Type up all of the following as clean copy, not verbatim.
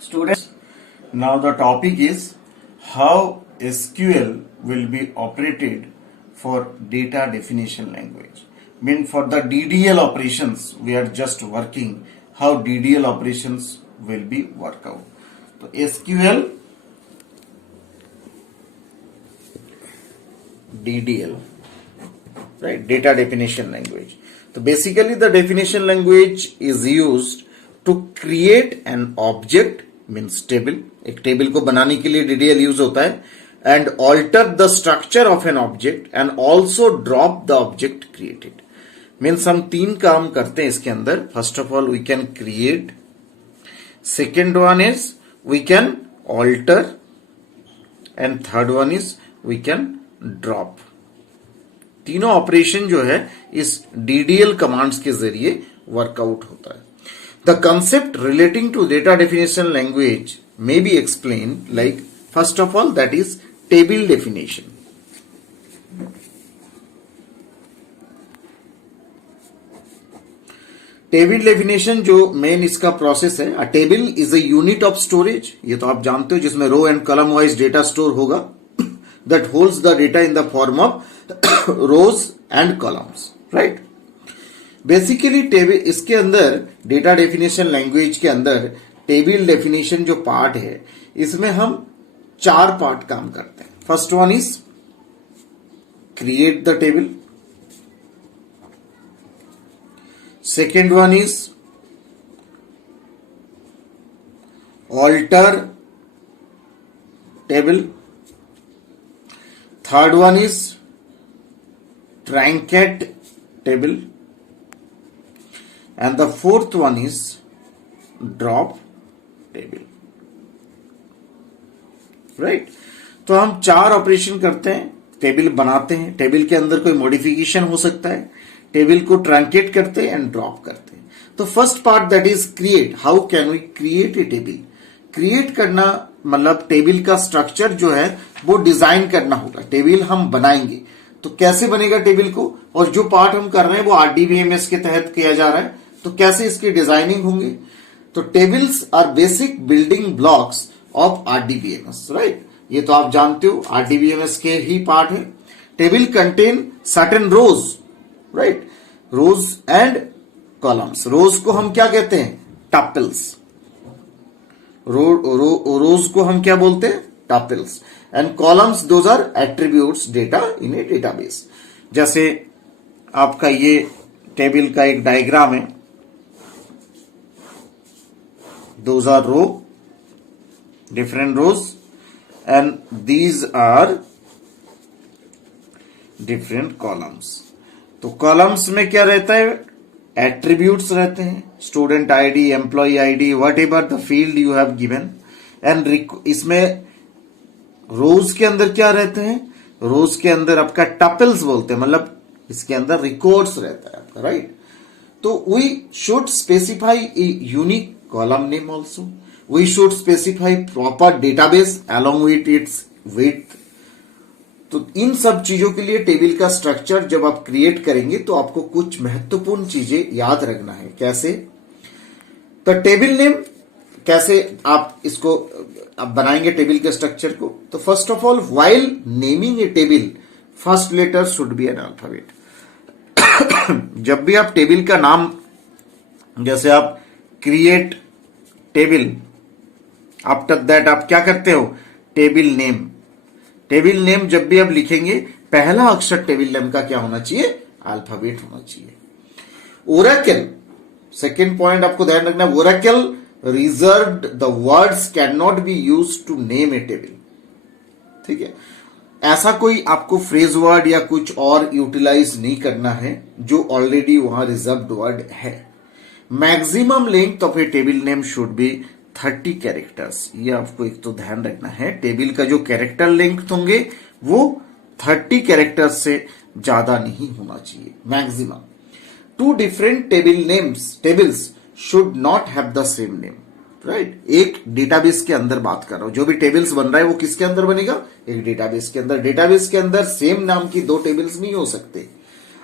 Students, now the topic is how SQL will be operated for data definition language. Mean for the DDL operations, we are just working how DDL operations will be work out. So SQL DDL, right? Data definition language. So basically the definition language is used to create an object, means table. एक table को बनाने के लिए DDL use होता है, and alter the structure of an object and also drop the object created. Means हम तीन काम करते हैं इसके अंदर. First of all we can create, second one is we can alter, and third one is we can drop. तीनों operation जो है इस DDL कमांड्स के जरिए वर्कआउट होता है. The concept relating to data definition language may be explained like, first of all, that is table definition. Table definition जो main इसका प्रोसेस है, a table is a unit of storage, ये तो आप जानते हो, जिसमें row and column wise data store होगा, that holds the data in the form of rows and columns, right. Basically table, इसके अंदर डेटा डेफिनेशन लैंग्वेज के अंदर टेबल डेफिनेशन जो पार्ट है, इसमें हम चार पार्ट काम करते हैं. First one is create the table, second one is alter table, third one is truncate table, and the fourth one is drop table, right. तो हम चार ऑपरेशन करते हैं. टेबल बनाते हैं, टेबल के अंदर कोई मॉडिफिकेशन हो सकता है, टेबल को ट्रैंकेट करते हैं एंड ड्रॉप करते हैं. तो first part that is create. How can we create a table? Create करना मतलब टेबल का स्ट्रक्चर जो है वो डिजाइन करना होगा. टेबल हम बनाएंगे तो कैसे बनेगा टेबल को, और जो पार्ट हम कर रहे हैं वो RDBMS के तहत किया जा रहा है, तो कैसे इसकी डिजाइनिंग होंगे. तो tables are basic building blocks of RDBMS, right. ये तो आप जानते हो RDBMS के ही पार्ट है. Table contain certain rows, right, rows and columns. Rows को हम क्या कहते हैं? टपल्स. रोज को हम क्या बोलते हैं? Tuples. And columns, those are attributes data in a database. जैसे आपका ये टेबल का एक डायग्राम है, those are row, different rows, and these are different columns. तो columns में क्या रहता है? Attributes रहते हैं, student ID, employee ID, whatever the field you have given. and इसमें rows के अंदर क्या रहते हैं? rows के अंदर आपका tuples बोलते हैं, मतलब इसके अंदर records रहता है आपका, राइट. तो we should specify a unique column name also. We should specify proper database along with its width. तो इन सब चीजों के लिए टेबल का स्ट्रक्चर जब आप क्रिएट करेंगे तो आपको कुछ महत्वपूर्ण चीजें याद रखना है. कैसे? तो टेबल नेम कैसे आप इसको आप बनाएंगे टेबल के स्ट्रक्चर को. तो first of all, while naming a table, first letter should be an alphabet. जब भी आप टेबल का नाम, जैसे आप क्रिएट टेबल, आफ्टर दैट आप क्या करते हो? Table name. टेबल नेम जब भी आप लिखेंगे, पहला अक्षर टेबल नेम का क्या होना चाहिए? अल्फाबेट होना चाहिए. ओरेकल, सेकेंड पॉइंट आपको ध्यान रखना है, Oracle reserved the words can not be used to name a table. ठीक है, ऐसा कोई आपको फ्रेज वर्ड या कुछ और यूटिलाइज नहीं करना है जो ऑलरेडी वहां रिजर्व्ड वर्ड है. Maximum length of A table name should be 30 characters. ये आपको एक तो ध्यान रखना है, टेबल का जो कैरेक्टर लेंथ होंगे वो 30 कैरेक्टर्स से ज्यादा नहीं होना चाहिए maximum. Two different table names, tables should not have the same name, right. एक डेटाबेस के अंदर बात कर रहा हूं, जो भी टेबल्स बन रहा है वो किसके अंदर बनेगा? एक डेटाबेस के अंदर. डेटाबेस के अंदर सेम नाम की दो टेबल्स नहीं हो सकते.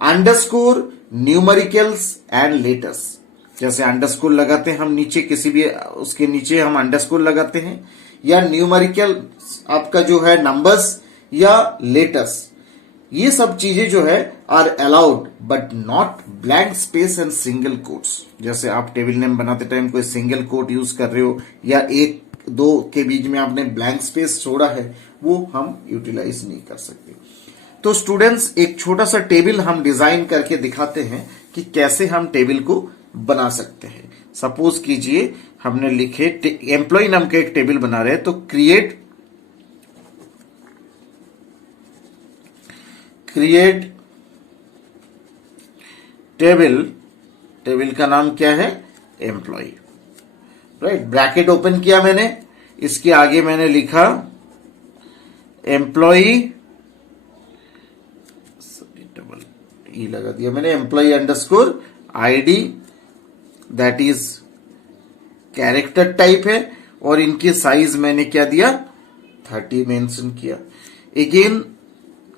अंडरस्कोर, न्यूमेरिकल्स एंड लेटर्स, जैसे अंडरस्कोर लगाते हैं हम नीचे, किसी भी उसके नीचे हम अंडरस्कोर लगाते हैं, या न्यूमेरिकल आपका जो है नंबर्स या लेटर्स, ये सब चीजें जो है are allowed but not blank space and single quotes. जैसे आप टेबल नेम बनाते टाइम कोई सिंगल कोट यूज कर रहे हो या एक दो के बीच में आपने ब्लैंक स्पेस छोड़ा है, वो हम यूटिलाइज नहीं कर सकते। तो स्टूडेंट्स, एक छोटा सा टेबल हम डिजाइन करके दिखाते हैं कि कैसे हम टेबल को बना सकते हैं। सपोज कीजिए हमने लिखे एम्प्लॉय नाम का एक टेबल बना रहे हैं, तो क्रिएट टेबल का नाम क्या है, एम्प्लॉय, राइट। ब्रैकेट ओपन किया मैंने, इसके आगे मैंने लिखा एम्प्लॉय, डबल ई लगा दिया मैंने, employ underscore ID, that is character type है, और इनकी साइज मैंने क्या दिया, 30 मेंशन किया। अगेन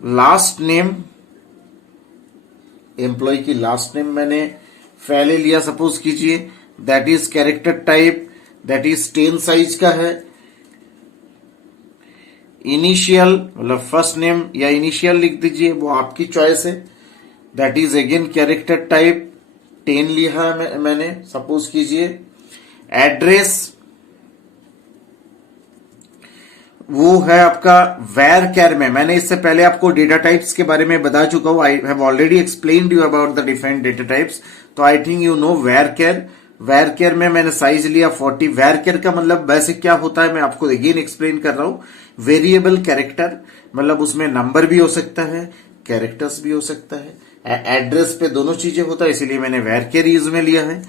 लास्ट नेम, एम्प्लॉय की लास्ट नेम मैंने पहले लिया, सपोज कीजिए, that is character type, that is 10 size का है। इनिशियल मतलब फर्स्ट नेम या इनिशियल लिख दीजिए, वो आपकी चॉइस है। That is again character type, 10 लिया है मैंने, सपोज कीजिए। एड्रेस वो है आपका वेर कैर में, मैंने इससे पहले आपको डेटा टाइप्स के बारे में बता चुका हूं, I have already explained you about the different data types, तो I think you know varchar. Varchar में मैंने साइज लिया 40। वेर केयर का मतलब वैसे क्या होता है, मैं आपको अगेन एक्सप्लेन कर रहा हूं। वेरिएबल कैरेक्टर मतलब उसमें नंबर भी हो सकता है, कैरेक्टर्स भी हो सकता है, एड्रेस पे दोनों चीजें होता है, इसीलिए मैंने वेर केयर यूज में लिया है।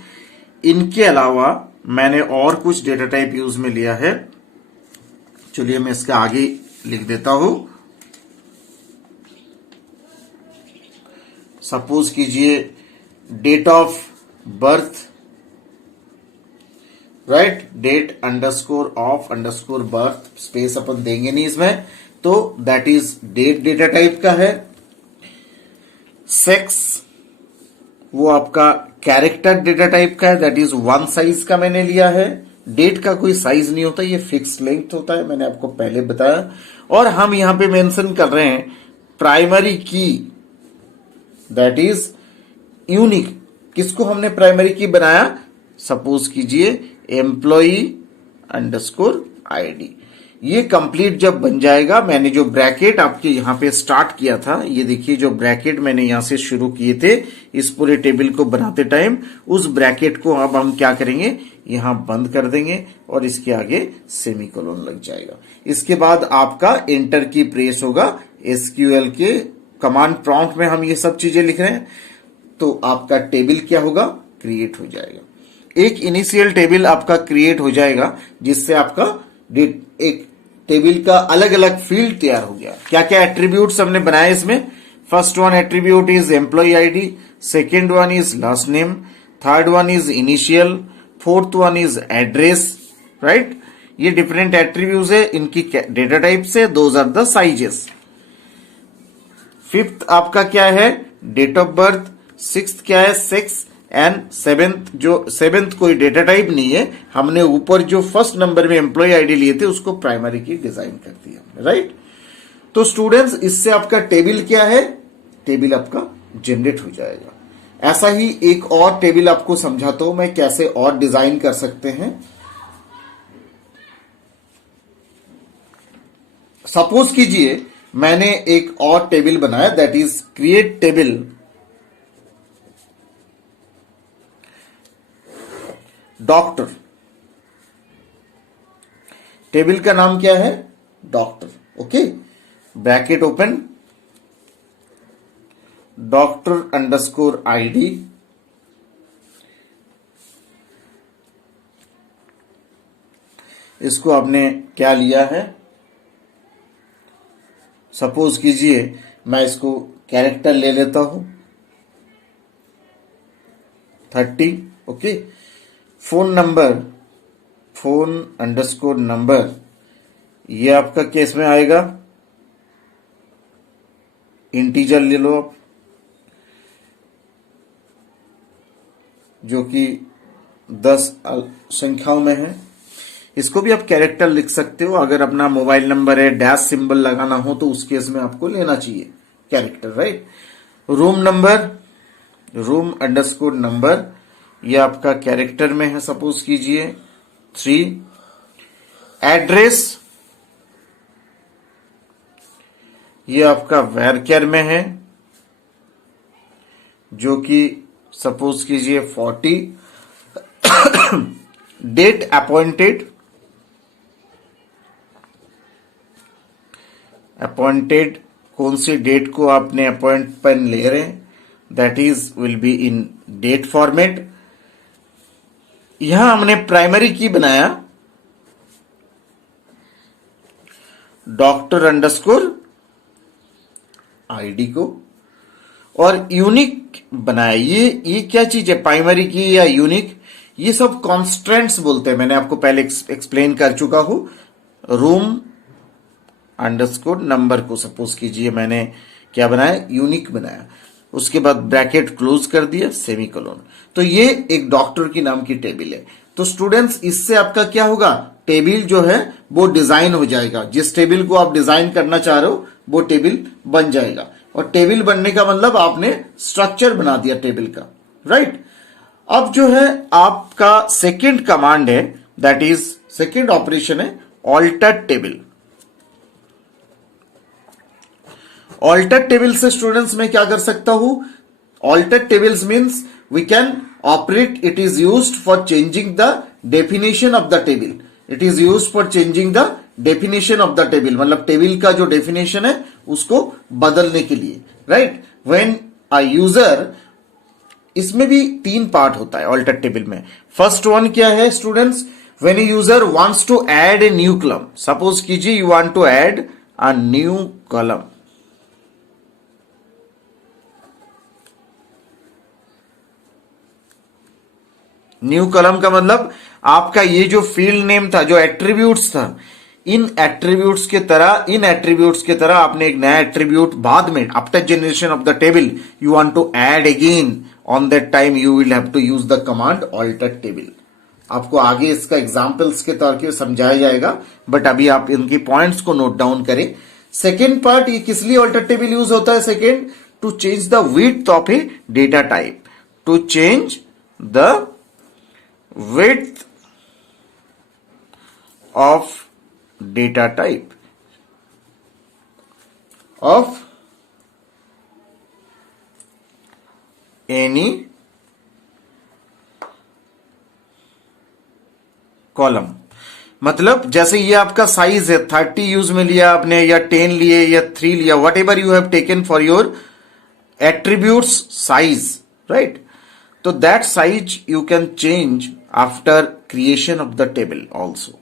इनके अलावा मैंने और कुछ डेटा टाइप यूज में लिया है, चलिए मैं इसका आगे लिख देता हूं। सपोज कीजिए date of birth, right, date underscore of underscore birth, space अपन देंगे नहीं इसमें, तो that is date data type का है। सेक्स वो आपका कैरेक्टर डेटा टाइप का है, दैट इज 1 साइज का मैंने लिया है। डेट का कोई साइज नहीं होता, ये फिक्स लेंथ होता है, मैंने आपको पहले बताया। और हम यहां पे मेंशन कर रहे हैं प्राइमरी की, दैट इज यूनिक। किसको हमने प्राइमरी की बनाया, सपोज कीजिए एम्प्लॉय अंडरस्कोर आईडी। ये कंप्लीट जब बन जाएगा, मैंने जो ब्रैकेट आपके यहां पे स्टार्ट किया था, ये देखिए जो ब्रैकेट मैंने यहां से शुरू किए थे इस पूरे टेबल को बनाते टाइम, उस ब्रैकेट को अब हम क्या करेंगे, यहां बंद कर देंगे और इसके आगे सेमीकोलन लग जाएगा। इसके बाद आपका एंटर की प्रेस होगा, एसक्यूएल के कमांड प्रॉम्प्ट में हम ये सब चीजें लिख रहे हैं, तो आपका टेबल क्या होगा, क्रिएट हो जाएगा। एक इनिशियल टेबल आपका क्रिएट हो जाएगा, जिससे आपका एक टेबल का अलग अलग फील्ड तैयार हो गया। क्या क्या एट्रीब्यूट्स हमने बनाए इसमें, first one attribute is employ ID, second one is last name, third one is initial, fourth one is address, right. ये डिफरेंट एट्रीब्यूट्स है, इनकी डेटा टाइप से, those are the sizes. Fifth आपका क्या है, डेट ऑफ बर्थ। सिक्स्थ क्या है, sex. And seventh कोई डेटा टाइप नहीं है, हमने ऊपर जो फर्स्ट नंबर में एम्प्लॉय आईडी लिए थे उसको प्राइमरी की डिजाइन कर दिया, राइट। तो स्टूडेंट्स, इससे आपका टेबल क्या है, टेबल आपका जनरेट हो जाएगा। ऐसा ही एक और टेबल आपको समझाता हूं मैं कैसे और डिजाइन कर सकते हैं। सपोज कीजिए मैंने एक और टेबल बनाया, that is create table doctor. Table का नाम क्या है, doctor, okay. Bracket open, doctor underscore ID, इसको आपने क्या लिया है, सपोज कीजिए मैं इसको कैरेक्टर ले लेता हूं 30, okay. Phone number, phone underscore number, ये आपका केस में आएगा, इंटीजर ले लो आप, जो कि 10 संख्याओं में है। इसको भी आप कैरेक्टर लिख सकते हो। अगर अपना मोबाइल नंबर है, डैश सिंबल लगाना हो तो उस केस में आपको लेना चाहिए character, right. Room number, room underscore number, ये आपका कैरेक्टर में है, सपोज कीजिए 3। एड्रेस, ये आपका वेरकेर में है, जो कि सपोज कीजिए 40। डेट अपॉइंटेड, अपॉइंटेड कौन सी डेट को आपने अपॉइंटमेंट ले रहे हैं, that is will be in date format. यहां हमने प्राइमरी की बनाया डॉक्टर अंडरस्कोर आईडी को, और यूनिक बनाया। ये क्या चीज है, प्राइमरी की या यूनिक, ये सब कॉन्स्टेंट्स बोलते हैं। मैंने आपको पहले एक्सप्लेन कर चुका हूं। रूम अंडरस्कोर नंबर को सपोज कीजिए मैंने क्या बनाया, यूनिक बनाया। उसके बाद ब्रैकेट क्लोज कर दिया, सेमीकोलन। तो ये एक डॉक्टर की नाम की टेबल है। तो स्टूडेंट्स, इससे आपका क्या होगा, टेबल जो है वो डिजाइन हो जाएगा। जिस टेबल को आप डिजाइन करना चाह रहे हो वो टेबल बन जाएगा। और टेबल बनने का मतलब आपने स्ट्रक्चर बना दिया टेबल का, राइट। अब जो है आपका सेकंड कमांड है, दैट इज सेकंड ऑपरेशन है ऑल्टर टेबल। ऑल्टर टेबल से स्टूडेंट्स मैं क्या कर सकता हूं, alter tables means we can operate, it is used for changing the definition of the table. It is used for changing the definition of the table, मतलब table का जो definition है उसको बदलने के लिए, राइट। व्हेन अ यूजर, इसमें भी 3 पार्ट होता है ऑल्टर टेबल में। फर्स्ट वन क्या है students, when a user wants to add a new column. Suppose कीजिए you want to add a new column. New column का मतलब आपका ये जो फील्ड नेम था, जो एट्रीब्यूट्स था, इन एट्रीब्यूट्स के तरह आपने एक नया एट्रीब्यूट बाद में, after generation of the table you want to add again, on that time you will have to use the command alter table. आपको आगे इसका एग्जांपल्स के तौर पे समझाया जाएगा, बट अभी आप इनकी पॉइंट्स को नोट डाउन करें। सेकेंड पार्ट, ये किस लिए ऑल्टर टेबल यूज होता है, second, to change the width of a data type, to change the width of data type of any column. मतलब जैसे ये आपका साइज है, 30 यूज में लिया आपने, या 10 लिए, या 3 लिया, whatever you have taken for your attributes size, right. तो that size you can change after creation of the table also.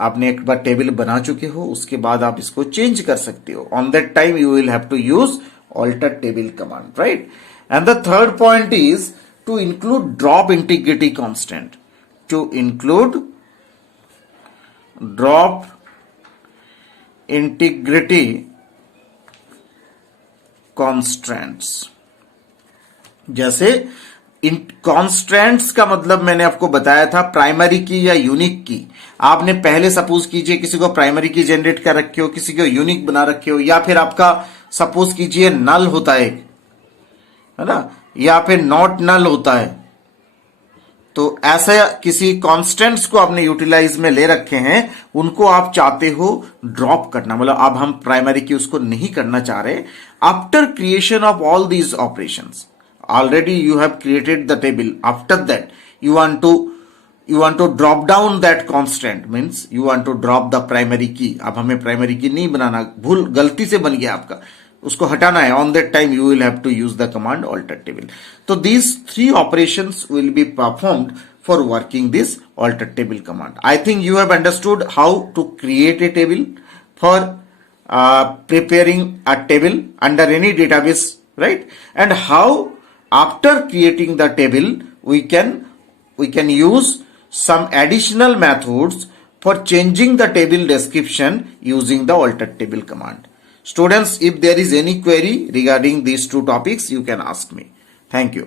आपने एक बार टेबल बना चुके हो, उसके बाद आप इसको चेंज कर सकते हो। On that time you will have to use alter table command, right. And the third point is to include drop integrity constant, to include drop integrity constants. जैसे कॉन्स्टेंट्स का मतलब मैंने आपको बताया था, प्राइमरी की या यूनिक की। आपने पहले सपोज कीजिए किसी को प्राइमरी की जनरेट कर रखे हो, किसी को यूनिक बना रखे हो, या फिर आपका सपोज कीजिए नल होता है ना, या फिर नॉट नल होता है। तो ऐसा किसी कॉन्स्टेंट्स को आपने यूटिलाइज में ले रखे हैं, उनको आप चाहते हो ड्रॉप करना, मतलब अब हम प्राइमरी की उसको नहीं करना चाह रहे। After creation of all these operations, already you have created the table, after that you want to drop down that constant, means you want to drop the primary key। अब हमें प्राइमरी की नहीं बनाना, भूल गलती से बन गया आपका, उसको हटाना है। On that time you will have to use the command alter table. तो these 3 operations will be performed for working this alter table command. I think you have understood how to create a table for preparing a table under any database, right? And how after creating the table we can use some additional methods for changing the table description using the alter table command. Students, if there is any query regarding these 2 topics, you can ask me. Thank you.